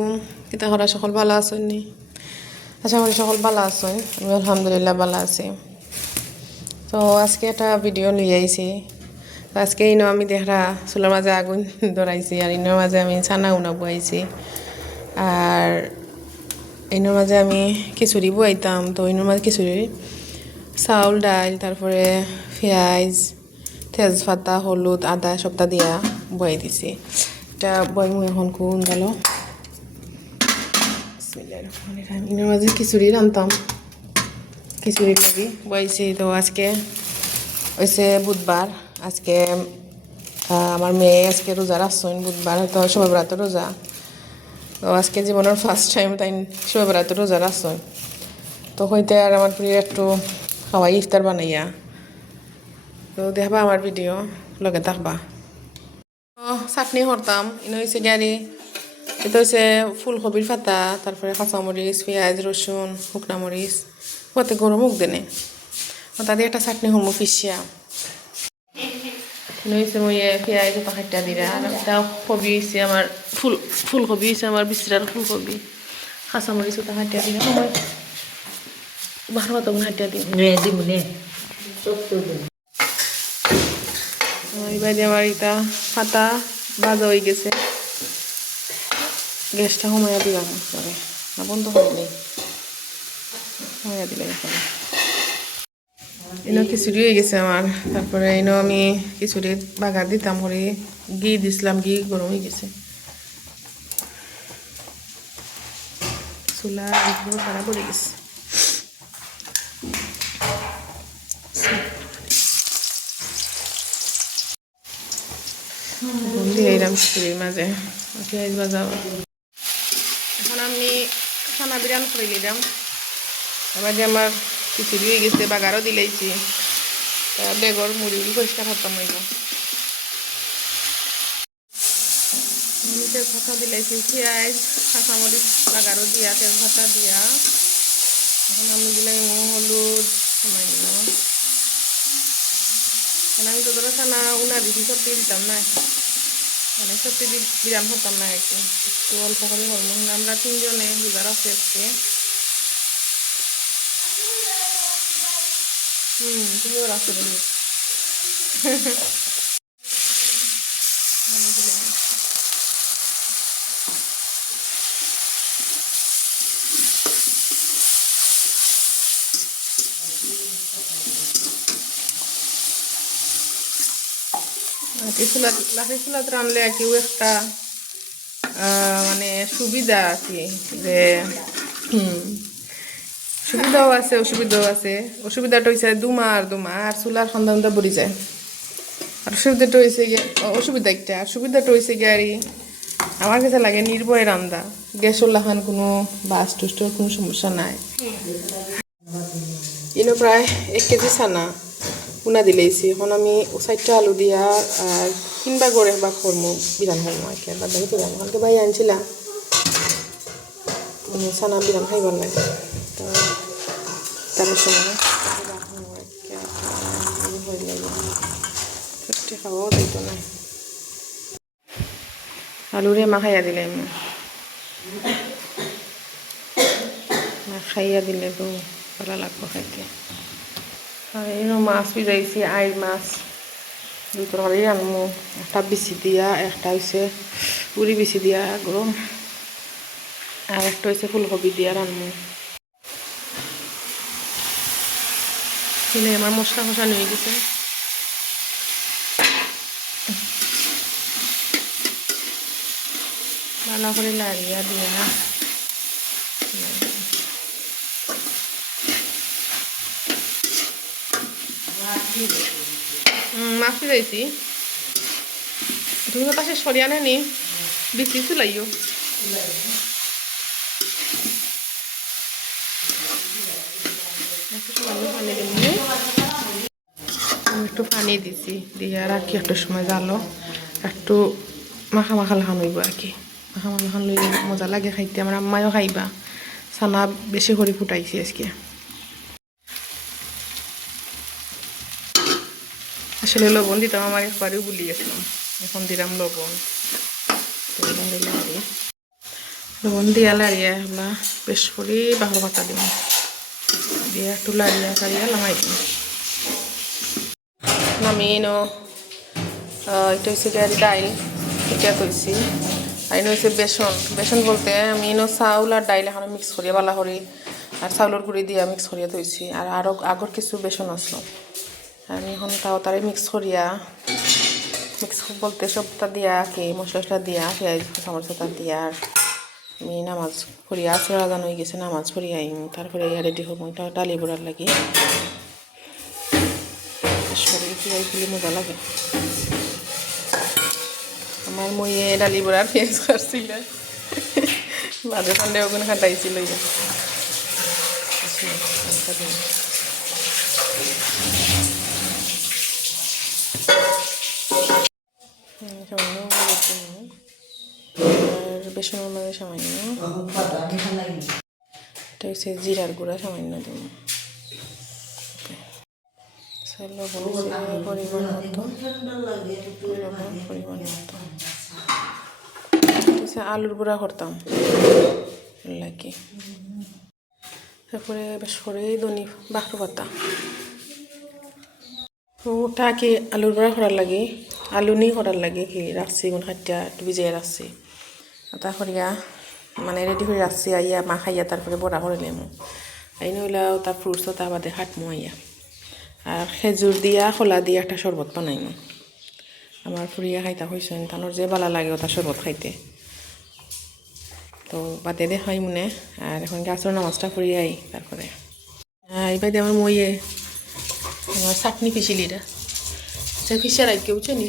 আলাইকুম কিতা করা সকল ভালো আছেন নি আশা করি সকল ভালো আছেন আমি আলহামদুলিল্লাহ ভালো আছি তো আজকে একটা ভিডিও নিয়ে আইছি আজকে ইনো আমি দেখরা চুলার মাঝে আগুন ধরাইছি আর ইনোর মাঝে আমি ছানা উনা বইছি আর ইনোর মাঝে আমি খিচুড়ি বইতাম তো ইনোর মাঝে খিচুড়ি চাউল ডাল তারপরে পেঁয়াজ তেজপাতা হলুদ আদা সবটা দিয়া বই দিছি এটা বই মুই এখন কোন গেল ইনোর মাঝে খিচুড়ি রান্তাম খিচুড়ি লাগি বইছি তো আজকে হয়েছে বুধবার আজকে আমার মেয়ে আজকে রোজা রাখছেন বুধবার তো সবাই বেড়াতে রোজা তো আজকে জীবনের ফার্স্ট টাইম তাই সবাই বেড়াতে রোজা রাখছেন তো হইতে আর আমার প্রিয় একটু খাওয়াই ইফতার বানাইয়া তো দেখবা আমার ভিডিও লগে থাকবা চাটনি করতাম ইনো হয়েছে গাড়ি এটা হচ্ছে ফুলকপির পাতা তারপরে কাঁচামরিচ পেঁয়াজ রসুন শুকনা মরিচ ওতে গরম মুখ দেনে তাদের একটা চাটনি হমু পিসিয়া হয়েছে মই পেঁয়াজ ওটা খাইটা দিলে আর একটা কবি হয়েছে আমার ফুলকপি হয়েছে আমার বিচরার ফুলকপি কাঁচামরিচ ওটা খাইটা দিলে সময় বারো তখন খাইটা দিই এবার আমার এটা পাতা বাজা হয়ে গেছে গ্যাসটা কমাইয়া দিলাম পরে না বন্ধ করে নেই কমাইয়া দিলাম এখানে ইনো খিচুড়ি হয়ে গেছে আমার তারপরে ইনো আমি খিচুড়ি বাগার দিতাম করে ঘি দিছিলাম ঘি গরম হয়ে গেছে চুলা একদম খারাপ পড়ে গেছে দিয়ে এলাম খিচুড়ির মাঝে পেঁয়াজ ভাজা এখন আমি খানা বিরান করে নিলাম এবার যে আমার খিচুড়ি হয়ে গেছে বাগারও দিলেইছি তা বেগর মুড়িগুলি পরিষ্কার করতাম হইব আমি তেজপাতা দিলাইছি পেঁয়াজ কাঁচামরিচ বাগারও দিয়া তেজপাতা দিয়া এখন আমি দিলাম হলুদ সামান্য আমি তো ধরো খানা উনা দিছি সবটি দিতাম না মানে সবটি বিরাম হতাম না একটু একটু অল্প করে হরমোন আমরা তিনজনে রোজা রাখছি আজকে তুমিও রাখছো দেখি লাঠি চুলাত রানলে আর কেউ একটা মানে সুবিধা আর কি যে সুবিধাও আছে অসুবিধাও আছে অসুবিধাটা হয়েছে দুমা আর চুলার সন্ধানটা বড়ি যায় আর অসুবিধাটা হয়েছে গিয়ে অসুবিধা একটা আর সুবিধাটা হয়েছে গিয়ে আর আমার কাছে লাগে নির্ভয় রান্দা গ্যাসের লাখান কোনো বাস টুস্টোর কোনো সমস্যা নাই ইনো প্রায় 1 কেজি ছানা উনা দিলেইছি এখন আমি 4টা আলু দিয়া আর 3 ভাগ করে বা করমু বিরান হইমু আর কি বাদ বাকি তো আমাকে ভাই আনছিলাম ছানা বিরান খাইবার নাই তো তার সময় খাওয়াও দিত না আলুরে মাখাইয়া দিলে খাইয়া দিলে তো ভালো লাগবো খাইতে আর মাছ ভিজাইছি আইর মাছ দুই তরকারি আনমু একটা বিচি দিয়া একটা হয়েছে উড়ি বিচি দিয়া গরম আর একটা হয়েছে ফুলকপি দিয়া রানমু কিনে আমার মশলা কষানো হয়ে গেছে ভালো করে লাড়িয়া দিয়া মাছ পিজাইছি তুমি তো পাশে সরিয়া নেনি বেশি চুলাইও একটু পানি দিছি দিয়ে রাখি একটু সময় জালো একটু মাখা মাখা লাখান হইব আর কি মাখা মাখা লাখান লইলে মজা লাগে খাইতে আমার আম্মাইও খাইবা ছানা বেশি করে ফুটাইছি আজকে আসলে লবণ দিতাম আমার একবারেও ভুলি গেছিলাম এখন দিলাম লবণ লবণ দিয়া লাড়িয়ে আমরা বেশ করে বাহর বাটা দিব দিয়ে একটু লাড়িয়া কাড়িয়া নামাই দিই নামিয়ে নো এটা হচ্ছে গিয়ে ডাইল এটা কইছি আর হচ্ছে বেসন বেসন বলতে আমি চাউল আর ডাইল এখন মিক্স করিয়া বালা করি আর চাউলের গুঁড়ি দিয়া মিক্স করিয়া থইছি আর আরও আগর কিছু বেসন আসলো আমি এখন তারে মিক্স করিয়া মিক্স বলতে সবটা দিয়া কি মশলা দিয়া পেঁয়াজ চামচটা দিয়া আর আমি নামাজ পড়িয়া আসর আজান হয়ে গেছে নামাজ পড়িয়া আইম তারপরে রেডি হবো এটা ডালি বড়ার লাগে পেঁয়াজ দিলে মজা লাগে আমার মইয়ে ডালি বড়ার পেঁয়াজ কাটছিল মাঝে সন্ধ্যে ওখানে খাটাইছিল সামান্য আর বেসনের মাঝে সামান্য এটা হচ্ছে জিরার গুঁড়া সামান্য দেব লবণ পরিমাণ মতো আলুর গুঁড়া করতাম লাগে তারপরে বেশ করে দনি বাহর পাতা ওটা কি আলুর গুঁড়া করার লাগে আলু নি করার লাগে কি রাখছি কোন খাটিয়া একটু ভিজিয়ে রাখছি তারপরে মানে রেডি করে রাখছি আইয়া মা খাইয়া তারপরে বড়া করে নেমো এই নইলেও তার ফ্রুটসও তা বাদে খাটমো আইয়া আর খেজুর দিয়া খোলা দিয়া একটা শরবত বানাইমো আমার ফুরিয়া খাইতা হয়েছেন তানোর যে বালা লাগে ওটা শরবত খাইতে তো বাদে দেখাই মনে আর এখন গাছের নামাজটা ফুরিয়াই তারপরে এইবার আমার মইয়ে আমার চাটনি পিছিলিটা সে ফিসার আইকে বুঝছো নি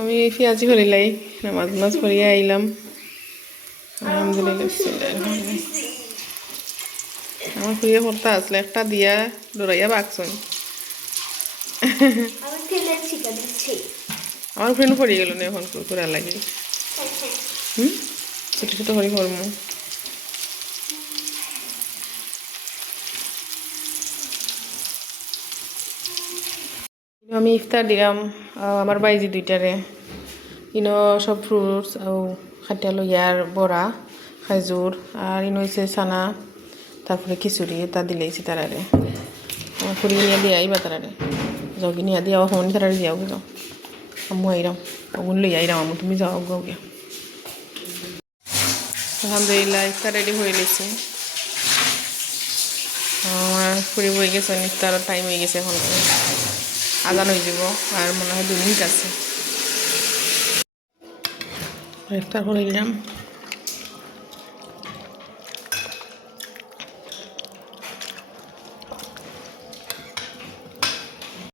আমি পেঁয়াজি করিলাই নামাজ নামাজ করিয়া আইলাম আলহামদুলিল্লাহ আমার ফুরিয়া করতে আসলে একটা দিয়া দৌড়াইয়া বাগছন আমার ফ্রেন্ড পড়ে গেল না এখন কুকুরা লাগে ছোটো ছোটো করে করবো আমি ইফতার দিলাম আমার বাইজি দুইটারে ইনো সব ফ্রুটস খাটিয়া লইয়ার বড়া খেজুর আর ইনো হয়েছে চানা তারপরে খিচুড়ি তা দিলেছি তারারে আমার ফুরি নিয়ে দিয়ে আইবা তারারে জগি নিয়ে দিয়া হন তারারে দিয়াও যাও আমি আইরাম ওগুন লই আইরাম আমি তুমি যাও গিয়া আলহামদুলিল্লাহ ইফতার রেডি হয়ে গেছে আমার ফুরি বই গেছে ইফতার টাইম হয়ে গেছে এখন আজান হয়ে যাব আর মনে হয় 2 মিনিট আছে ইফতার করে দিলাম